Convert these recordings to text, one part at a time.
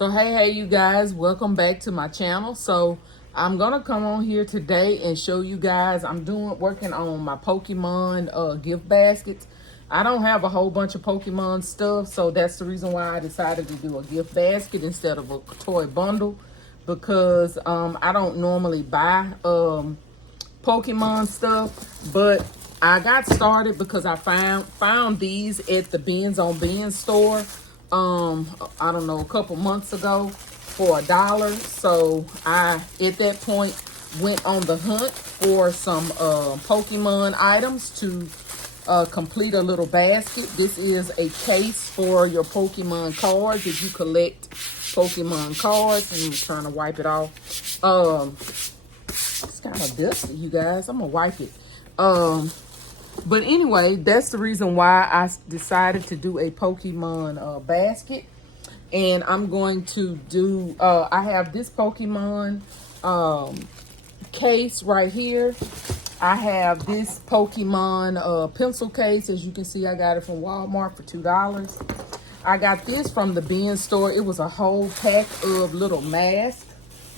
So hey you guys, welcome back to my channel. So I'm gonna come on here today and show you guys I'm working on my Pokemon gift baskets. I don't have a whole bunch of Pokemon stuff, so that's the reason why I decided to do a gift basket instead of a toy bundle, because I don't normally buy Pokemon stuff, but I got started because I found these at the Beans on Beans store. I don't know, a couple months ago for $1. So I, at that point, went on the hunt for some Pokemon items to complete a little basket. This is a case for your Pokemon cards if you collect Pokemon cards. And I'm trying to wipe it off. It's kind of dusty, you guys. I'm gonna wipe it. But anyway, that's the reason why I decided to do a Pokemon basket. And I'm going to do, I have this Pokemon case right here. I have this Pokemon pencil case. As you can see, I got it from Walmart for $2. I got this from the bin store. It was a whole pack of little masks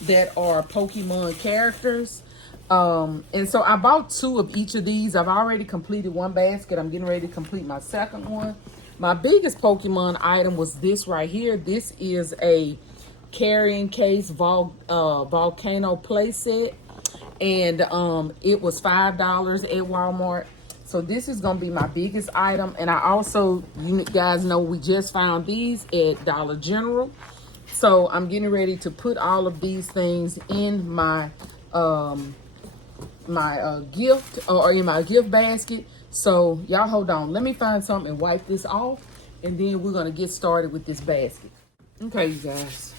that are Pokemon characters. And so I bought 2 of each of these. I've already completed one basket. I'm getting ready to complete my second one. My biggest Pokemon item was this right here. This is a carrying case volcano playset. And it was $5 at Walmart. So this is going to be my biggest item. And I also, you guys know, we just found these at Dollar General. So I'm getting ready to put all of these things in my gift, or in my gift basket. So y'all hold on, let me find something and wipe this off, and then we're gonna get started with this basket. Okay, you guys.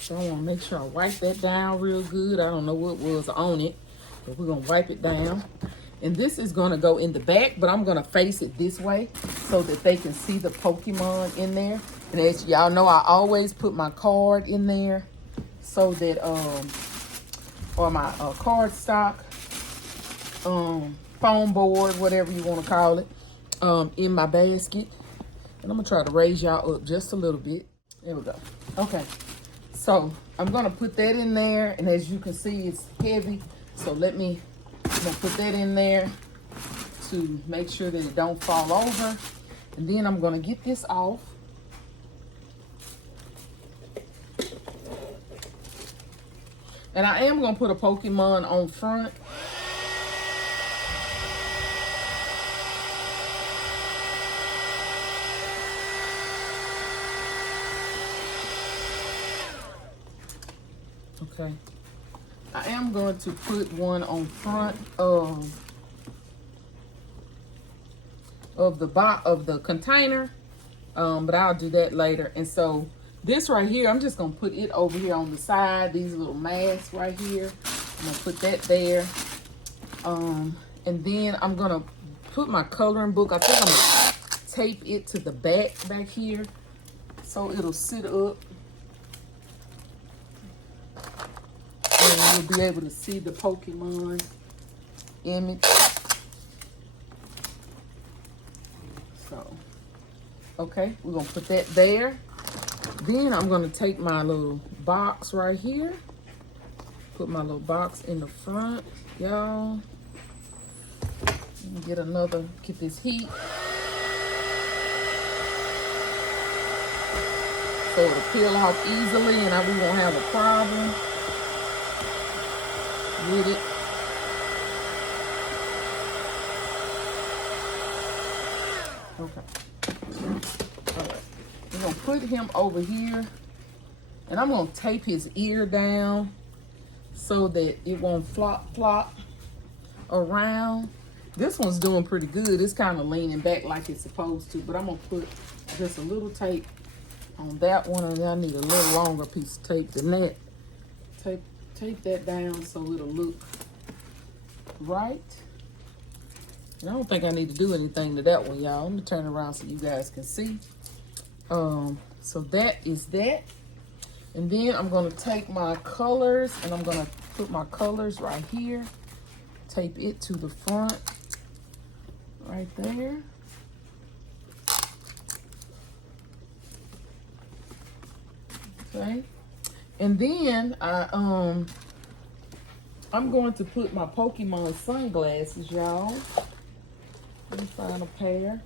So I want to make sure I wipe that down real good. I don't know what was on it, but we're gonna wipe it down. And this is going to go in the back, but I'm going to face it this way so that they can see the Pokemon in there. And as y'all know, I always put my card in there so that, or my card stock, foam board, whatever you want to call it, in my basket. And I'm going to try to raise y'all up just a little bit. There we go. Okay. So I'm going to put that in there. And as you can see, it's heavy. So I'm gonna put that in there to make sure that it don't fall over. And then I'm gonna get this off. And I am gonna put a Pokemon on front. Okay. I am going to put one on front of the container, but I'll do that later. And so this right here, I'm just gonna put it over here on the side. These little masks right here, I'm gonna put that there. And then I'm gonna put my coloring book. I think I'm gonna tape it to the back here so it'll sit up. And you'll be able to see the Pokemon image. So, okay, we're gonna put that there. Then I'm gonna take my little box right here. Put my little box in the front, y'all. Get this heat. So it'll peel off easily and we won't have a problem with it. Okay. All right. We're gonna put him over here, and I'm gonna tape his ear down so that it won't flop around. This one's doing pretty good. It's kind of leaning back like it's supposed to, but I'm gonna put just a little tape on that one, and I need a little longer piece of tape than that. Tape that down so it'll look right. And I don't think I need to do anything to that one, y'all. Let me turn around so you guys can see. So that is that. And then I'm gonna take my colors and I'm gonna put my colors right here. Tape it to the front, right there. Okay. And then I'm going to put my Pokemon sunglasses, y'all. Let me find a pair.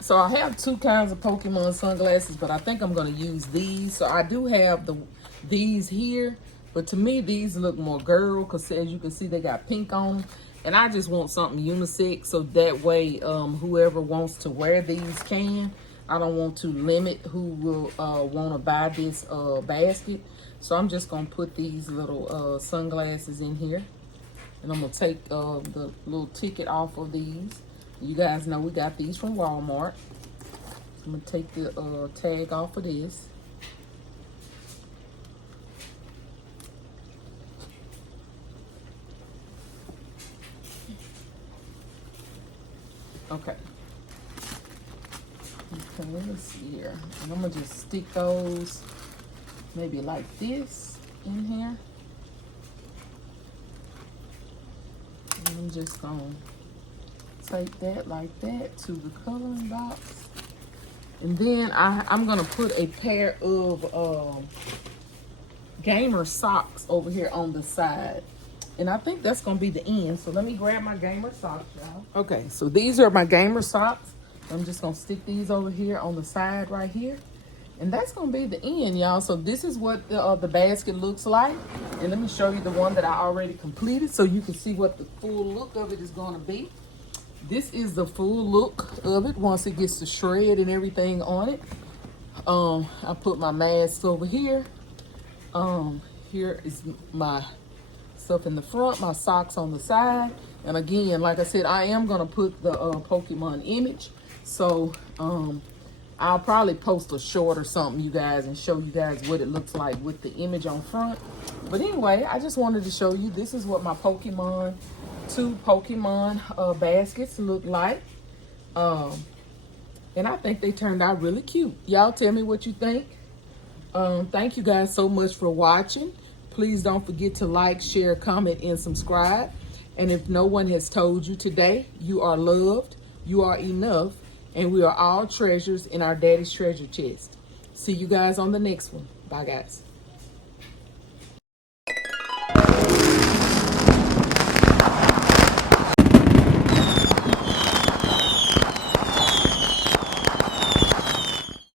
So I have two kinds of Pokemon sunglasses, but I think I'm going to use these. So I do have these here, but to me these look more girl because as you can see they got pink on them. And I just want something unisex so that way whoever wants to wear these can. I don't want to limit who will want to buy this basket. So I'm just going to put these little sunglasses in here. And I'm going to take the little ticket off of these. You guys know we got these from Walmart. I'm going to take the tag off of this. Okay. Okay, let's see here. And I'm going to just stick those maybe like this in here. And I'm just going to take that like that to the coloring box. And then I'm going to put a pair of gamer socks over here on the side. And I think that's going to be the end. So let me grab my gamer socks, y'all. Okay, so these are my gamer socks. I'm just going to stick these over here on the side right here. And that's going to be the end, y'all. So this is what the basket looks like. And let me show you the one that I already completed so you can see what the full look of it is going to be. This is the full look of it once it gets the shred and everything on it. I put my mask over here. Here is my stuff in the front, my socks on the side. And again, like I said, I am going to put the Pokemon image. So I'll probably post a short or something, you guys, and show you guys what it looks like with the image on front. But anyway, I just wanted to show you this is what my two Pokemon baskets look like. And I think they turned out really cute. Y'all tell me what you think. Thank you guys so much for watching. Please don't forget to like, share, comment, and subscribe. And if no one has told you today, you are loved, you are enough, and we are all treasures in our daddy's treasure chest. See you guys on the next one. Bye, guys.